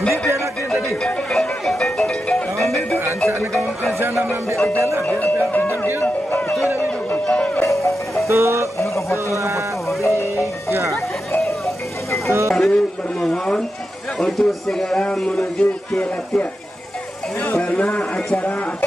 Ini dia lagi tadi. Kalau ambil itu ancaknya kawan saya nama ambil alpia lah, biar bintang dia. Itu yang ini. Tuh, tiga. Kami bermohon untuk segera menuju ke latihan karena acara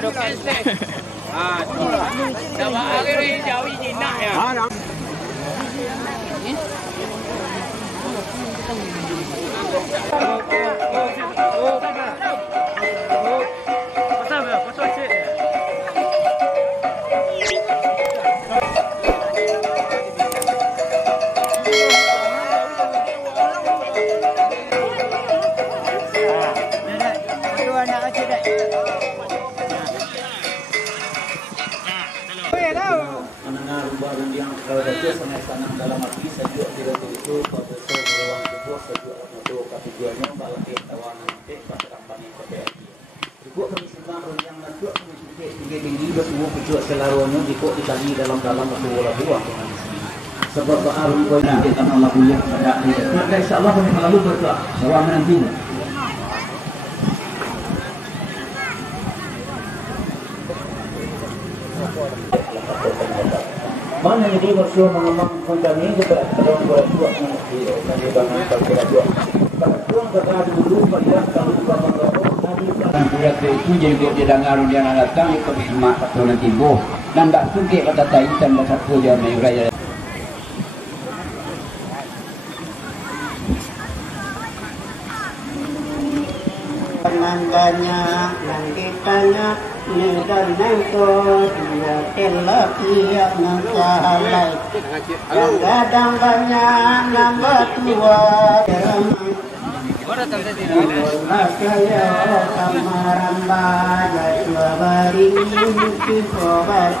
Được cái xe. Đâu mà cái đi cháu đi nhìn lại à? dalam arti sejuk tidak itu pada ruang tubuh sejuk untuk tujuannya balik tawang nanti pada kampanye KPI. Juga kami sedang yang nanti tinggi bertemu pejuang selaruannya dikok dikali dalam bola buang sebab arung kau ini kita malah punya pada ini. Insyaallah kami selalu berdoa bahwa nanti. Mana jadi bersuah mengemang kami juga dalam buat nanti kami bangun kalau dua. Kalau kata dulu pada kalau nanti buat itu jadi buat dia dengar dia datang itu semak atau nanti boh dan tak suka kata taitan dan satu jam yang raya. Nandanya nanti tanya dan nangko dia telapia nangkalai yang kadang banyak nambah tua saya kamaramba jatuh baring kipobat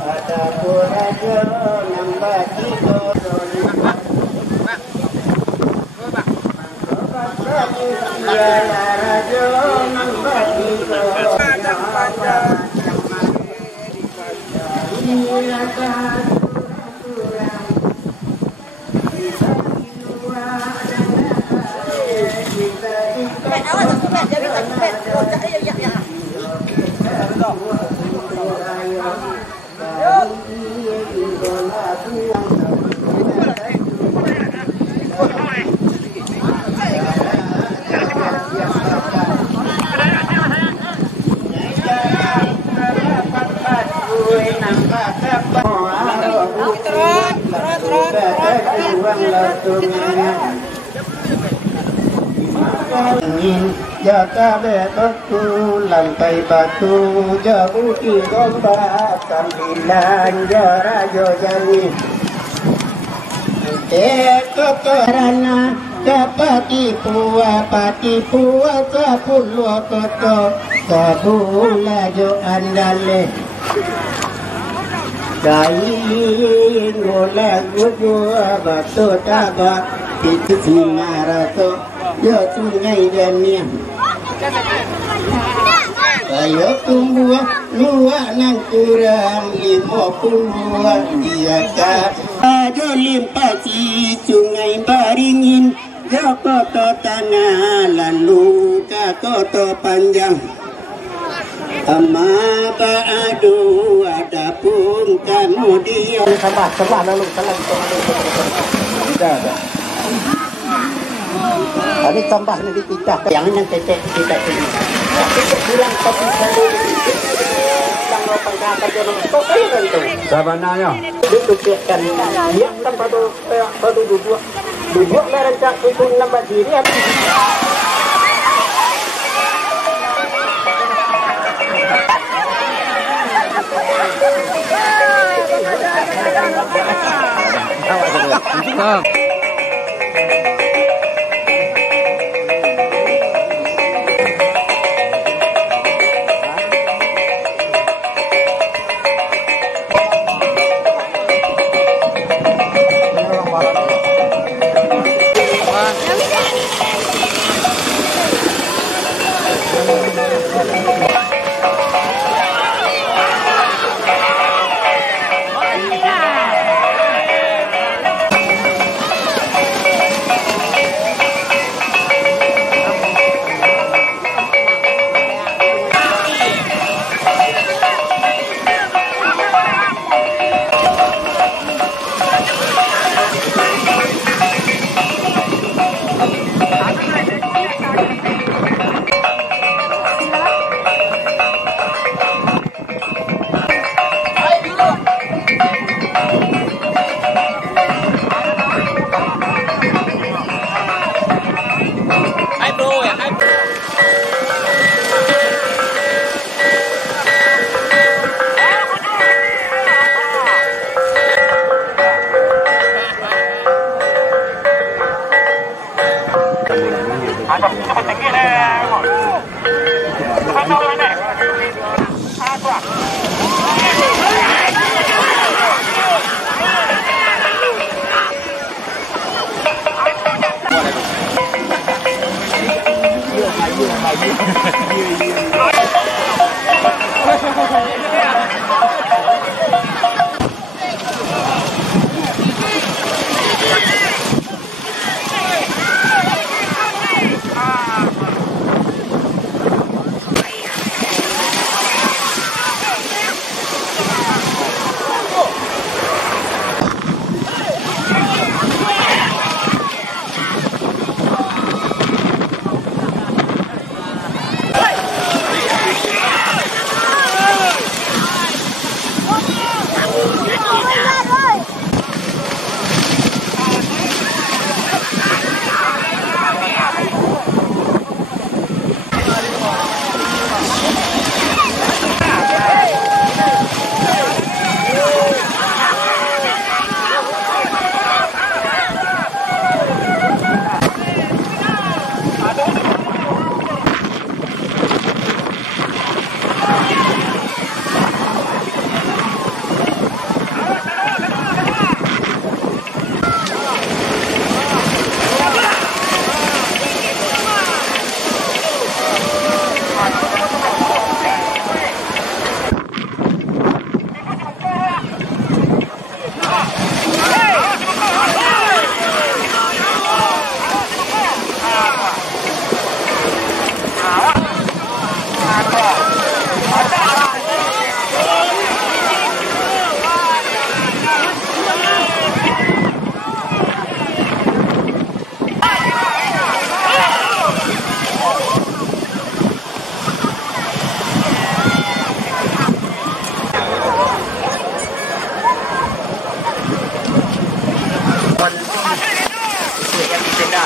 ada kurajo nambah tiga ya rajo nambah tiga jaga batu lantai batu jauh di gombak sambilan jarajo jani karena kapati puwa kapulwa koto kabula jo andale dai ngola gua batu taba itu sinarato yo sungai dania ayo tumbuh luak nang kurang 50 dia ka ajo limpasi sungai Baringin Joko tanah lalu ka koto panjang Amaba adu ada pun kemudian sabar lalu sudah ada. Ini tambah nanti kita jangan yang tetek kita ini. Kurang tapi selalu tanggal pengkata jodoh tokoh itu. Sabananya. Ditukirkan yang tempat baru duduk merencak itu nambah diri.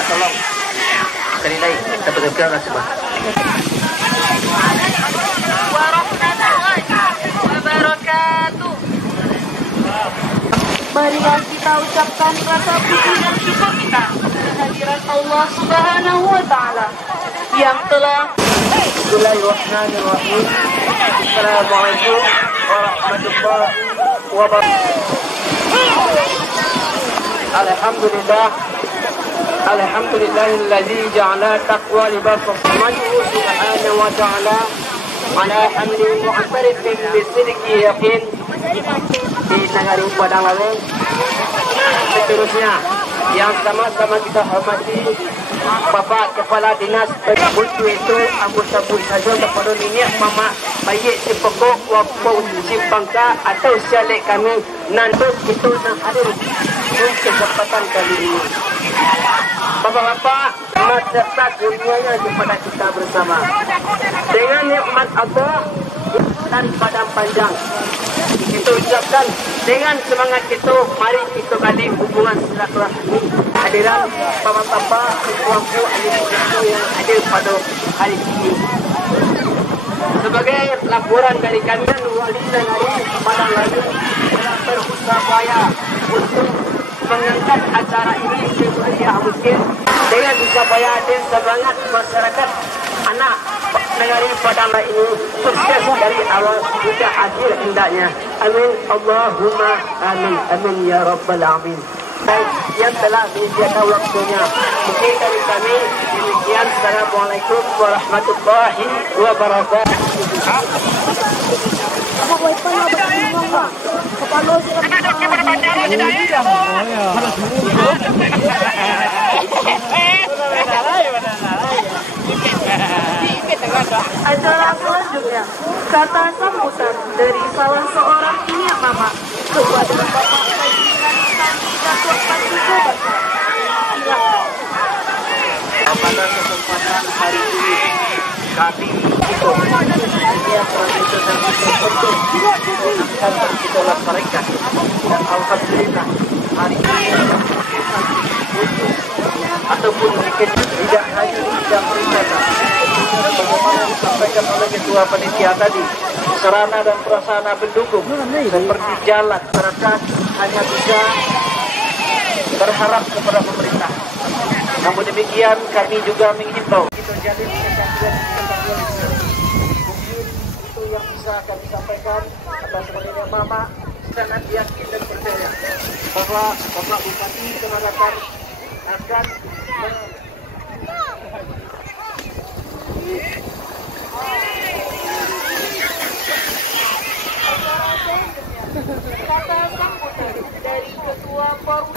Tolong sekali lagi kita bekerja semua. Marilah kita ucapkan rasa puji dan syukur kita kehadiran Allah Subhanahu wa Ta'ala yang telah. Bismillahirrahmanirrahim. Assalamualaikum warahmatullahi wabarakatuh. Alhamdulillah. Alhamdulillahilladzi ja'ala taqwa libas as-sama'u subhanahu wa ta'ala ala hamdi mu'tarifin bisidqi yaqin di negara Padang Lawe. Seterusnya yang sama-sama kita hormati Bapak Kepala Dinas Buntu itu anggota saja kepada nenek mama bayi si pokok wapau si bangka atau sialik kami nanti itu yang hadir untuk kesempatan kali ini. Bapak-bapak, serta dunianya kepada kita bersama. Dengan nikmat Allah dan padang panjang. Kita ucapkan dengan semangat itu, mari kita gali hubungan silaturahmi. Hadiran bapak-bapak, ibu-ibu, adik-adik yang hadir pada hari ini. Sebagai laporan dari kami, wali dan hari Padang Layu telah berupaya untuk mengangkat acara ini semeriah mungkin dengan upaya dan semangat masyarakat anak negari Padang Layu ini sukses dari awal hingga akhir hendaknya. Amin. Allahumma amin. Amin ya rabbal alamin. Baik, yang telah disediakan waktunya. Mungkin dari kami demikian. Assalamualaikum warahmatullahi wabarakatuh. Acara selanjutnya, kata sambutan dari salah seorang inya mama kepada Bapak Pimpinan Ketua Panitia Besar. Silakan. Pada kesempatan hari ini kami itu profesor dan untuk kita laksanakan dan alhamdulillah hari ini ataupun mungkin tidak hanya tidak perintah bagaimana disampaikan oleh ketua panitia tadi, sarana dan prasarana pendukung seperti jalan masyarakat hanya bisa berharap kepada pemerintah. Namun demikian kami juga menghimbau terjadi kesatuan itu yang bisa kami sampaikan atas sebenarnya Mama sangat yakin dan percaya bahwa Bapak Bupati Kemarakan akan Kata sambutan dari Ketua Forum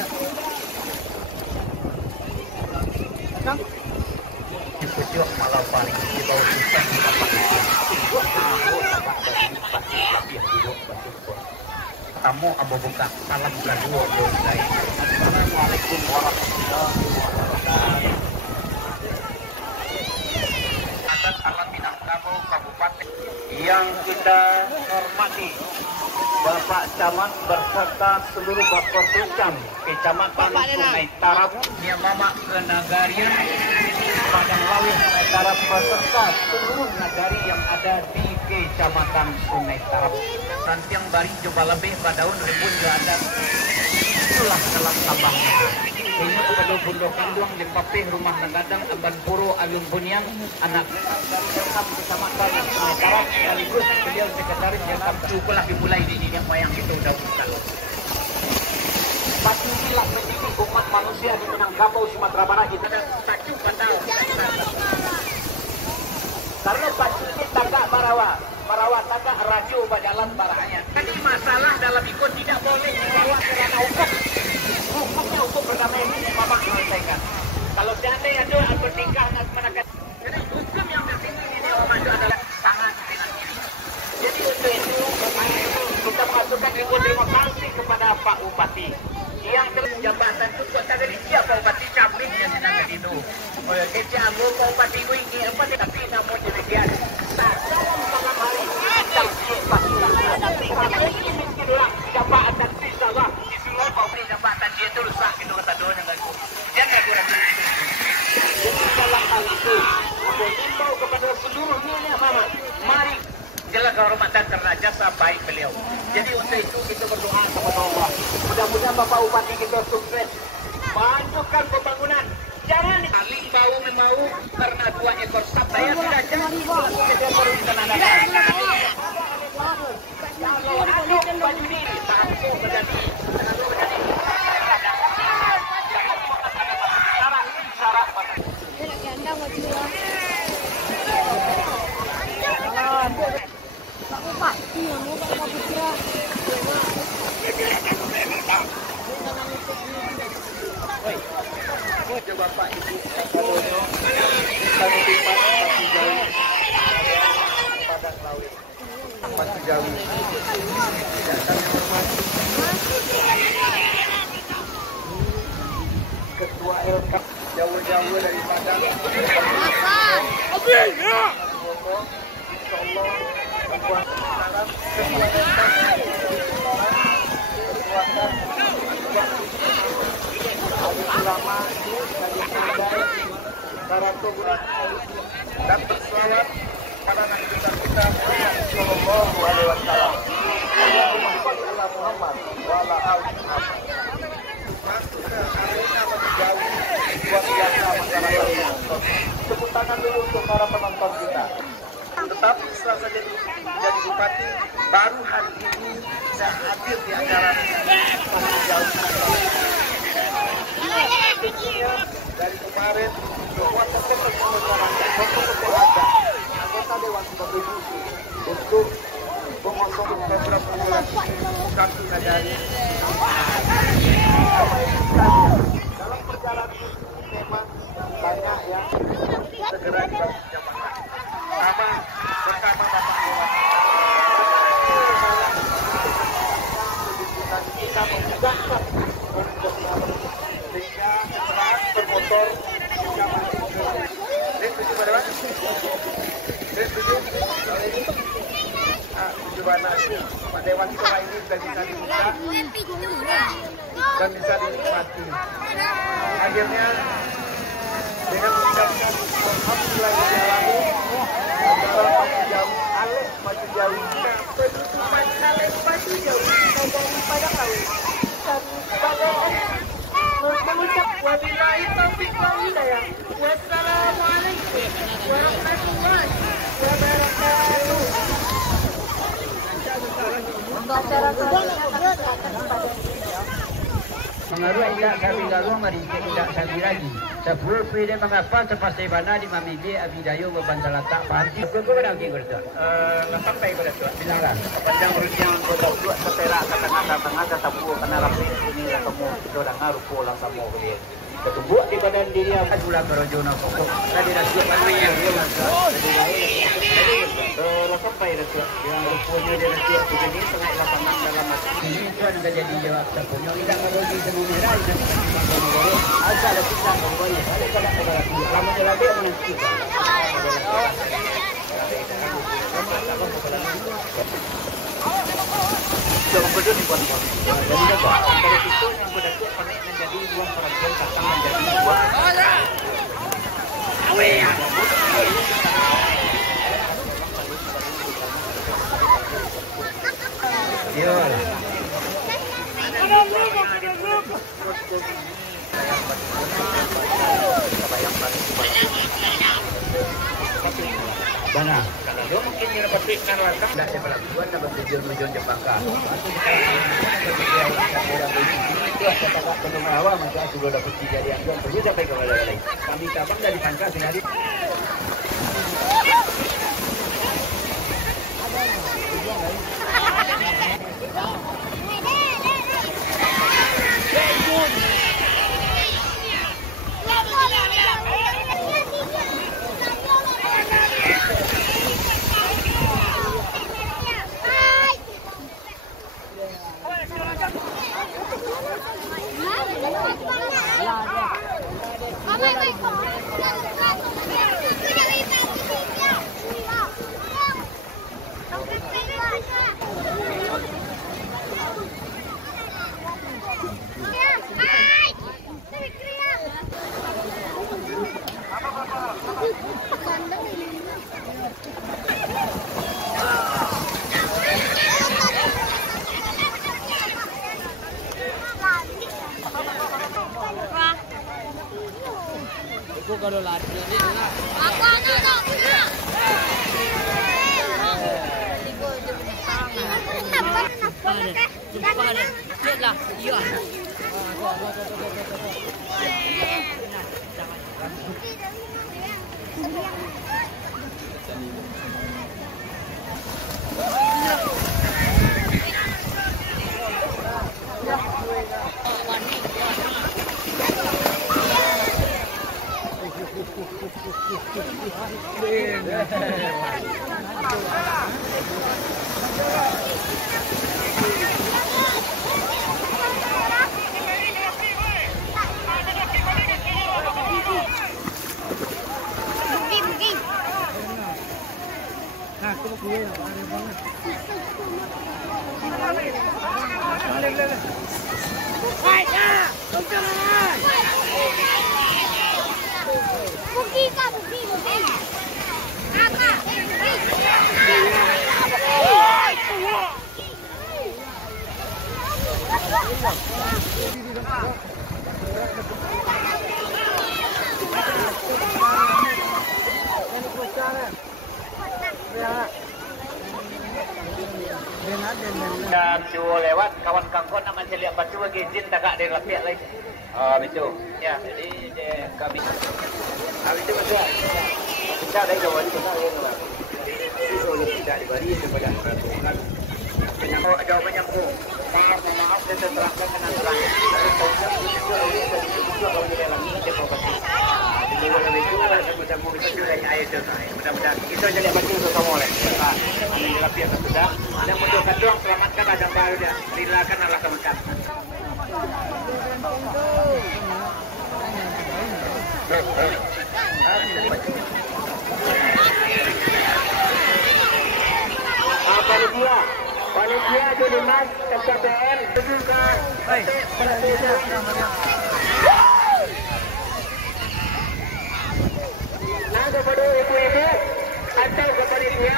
Dipujuk malah paling di bawah susah tamu abu buka salam kedua Assalamualaikum warahmatullahi wabarakatuh. Atas alam Minangkabau Kabupaten yang kita hormati Bapak Camat berserta seluruh Bapak Kecam Kecamatan Sungai Tarap yang Mama ke Nagarian Padang Lawi Sungai Tarap beserta seluruh nagari yang ada di Kecamatan Sungai Tarap. Santiang bari coba lebih pada tahun ribu ada itulah dalam sabangnya. Ini kepada Bundo Kanduang di Papih Rumah Nagadang Aban Puro Alun Bunian anak Kecamatan Sungai Tarap sekaligus beliau sekretaris yang cukup lagi mulai di yang wayang itu udah buka. Pastilah mendidik umat manusia di Minangkabau Sumatera Barat kita ada satu kata. Karena pasti tagak Marawa tagak radio berjalan barangnya. Jadi masalah dalam ikut tidak boleh dibawa ke ranah hukum. Hukumnya hukum berdamai ini Mama selesaikan. Kalau seandainya ada bernikah dengan masyarakat, jadi hukum yang tertinggi ini itu adalah sangat finansial. Jadi untuk itu kita masukkan terima kasih kepada Pak Bupati yang terus jabatan itu kok tak ada siapa Bupati Camping yang sedang itu. Kecil Pak Bupati ini apa tapi namun jadi dalam malam hari kita jabatan sisa lah di semua pabrik jabatan dia terus lah itu kata doa dengan aku. Jangan kurang. Jadi dalam hal itu mengimbau kepada seluruhnya Mama, mari jalan kehormatan karena jasa baik beliau. Jadi untuk itu kita berdoa kepada Allah. Mudah-mudahan Bapak Bupati kita sukses majukan pembangunan. Jangan saling bau memau karena dua ekor sapi yang sudah jadi kita baru ditanadakan. Kalau ada baju diri, satu menjadi syarat Bapak Ibu Kadono kami di Pati Jawi Padang Lawi Pati Jawi Ketua LK jauh-jauh dari Padang ulama dari dapat selamat kepada Nabi kita Sallallahu Alaihi Wasallam. Allahumma sholli ala Muhammad wa ala ali Muhammad. Masuk ke arena menjauh luar biasa masyarakat. Tepuk tangan dulu untuk para penonton kita. Tetapi setelah saja menjadi bupati, baru hari ini bisa hadir di acara menjauh. Dari kemarin semua tokoh-tokoh masyarakat, tokoh-tokoh adat, anggota Dewan Konstitusi untuk mengosong program unggulan Kartu Nagari. Dalam perjalanan ini memang banyak yang segera dibangun jamaah. Bersama Bapak Dewan. Kita memudahkan sehingga kendaraan bermotor bisa masuk ke lane 7 pada lane 7 tujuh mana Pak Dewan setelah ini sudah bisa dibuka dan bisa dinikmati. Akhirnya dengan mengucapkan alhamdulillahirobbilalamin antara maju jauh Alek maju jauh penutupan Alek maju jauh ngomong pada kau dan pada mengucap wabillahi taufiq wal hidayah. Wassalamualaikum warahmatullahi wabarakatuh. Mengaruh tidak kami lalu mari tidak kami lagi. Sepuluh pilihan mengapa sepasti mana di mamidi abidayo bebantal tak panti. Kau berapa lagi berdoa? Sampai berdoa. Bilangan. Panjang urusan kota dua setelah kata-kata tabu karena rapi ini lah kamu sudah ngaruh pulang kamu beliau. Ketubuh di badan diri apa jualan berojono pokok. Tadi rasa panjang sampai rasa yang rupanya dia rasa begini sangat lapangan dalam masa ini itu ada jadi jawab terpunya tidak berojo semua merah dan asal ada kita kembali ada kalau lama lagi nanti jangan berdua dibuat jadi apa antara itu yang berdua panik menjadi dua perempuan datang menjadi dua Bana, kalau mungkin yang dapat pikir lah, tidak ada pelabuhan dapat tujuan Jepang. Itu kata pendengar awal masih sudah dapat kejadian yang pergi sampai ke lain. Kami kapan dari Pangka sehari. Kalau lari ini Aku anak punya. lah, iya. Buki. Apa? macam dia apa tu lagi jin tak ada lapiak lagi. Oh betul. Ya, jadi dia kami. Habis itu betul. Kita dah jawab kita dah jawab. Itu tidak diberi daripada penyambung jawab penyambung. Maaf saya terangkan dengan terang. Tapi saya juga kalau dia lagi dia properti. Jadi kalau itu mudah-mudahan kita juga air tu. Mudah-mudahan kita jadi betul bersama oleh. Kami lapiak sudah. Dan untuk kadang selamatkan ada baru dia. Rilakan Allah kemenkan. Panitia jadi mas KPM juga. Nah kepada ibu-ibu atau ke panitia.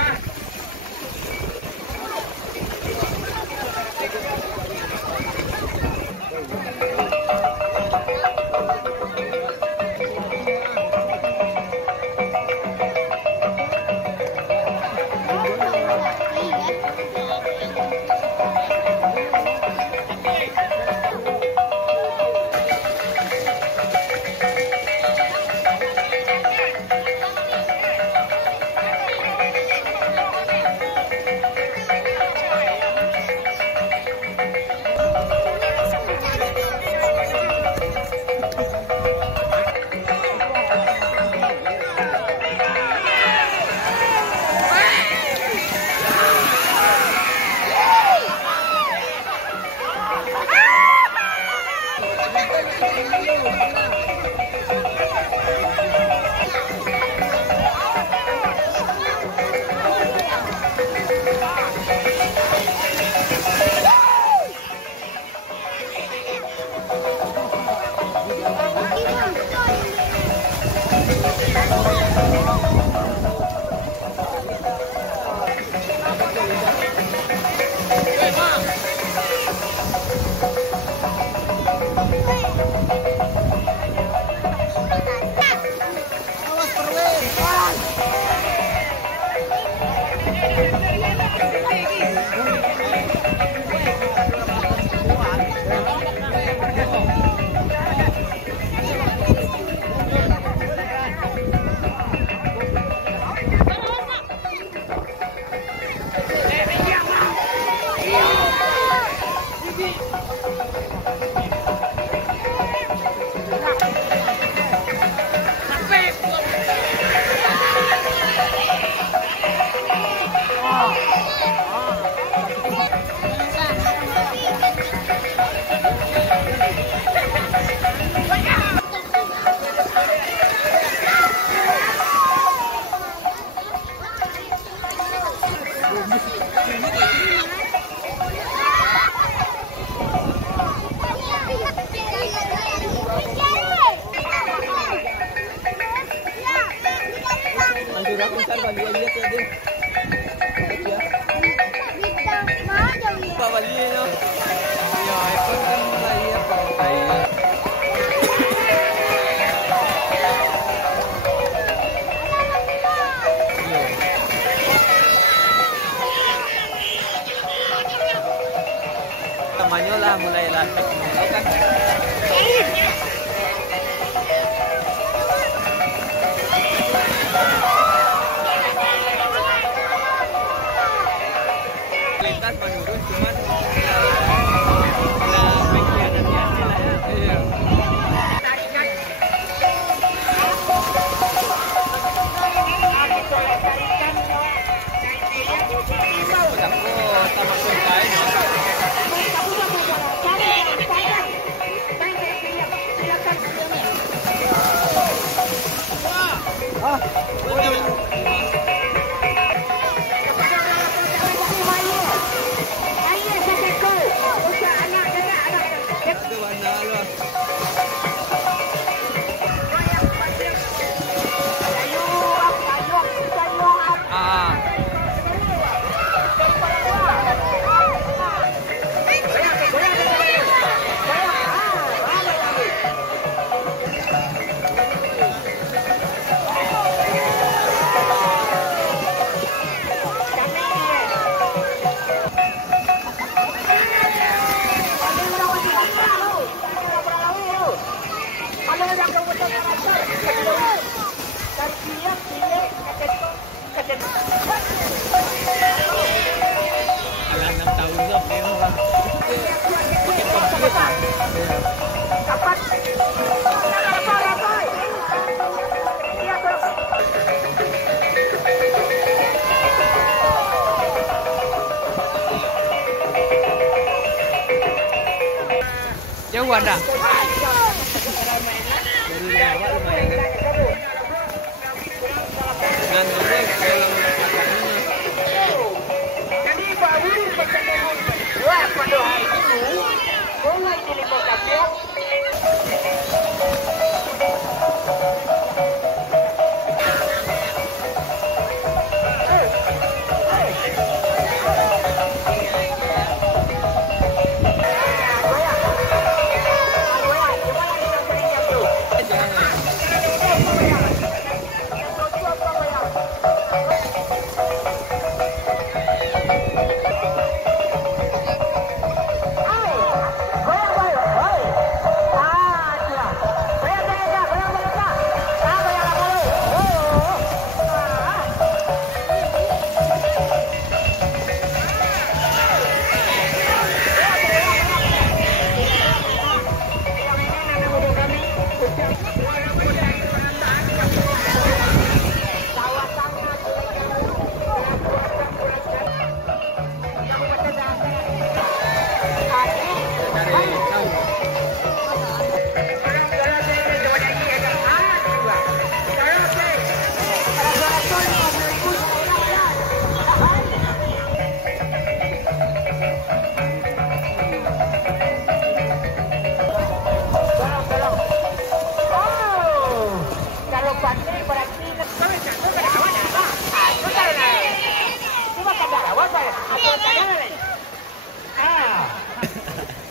Manyola mulai latih. Alah 6 tahun tu kira orang. Jauh ada. Dari lewat lumayan. Dan orang dalam Jadi baru wah pada hari ini mulai dilibatkan.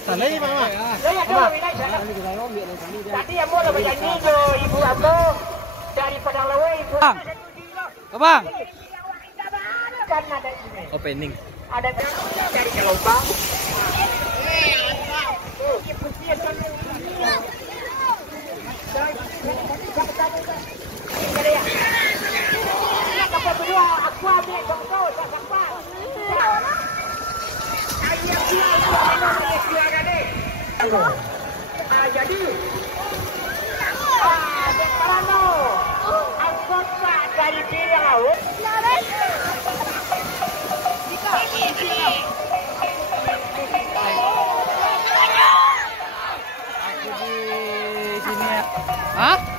Tadi mama. Tadi yang mau berjanji tu ibu aku dari Padang Lawe ibu. Abang. Kan ada ini. Opening. Ada dari Kelopang. Kapal berdua aku ambil bangkau sampai. Jadi Dekarano anggota dari Biring Laut Hah?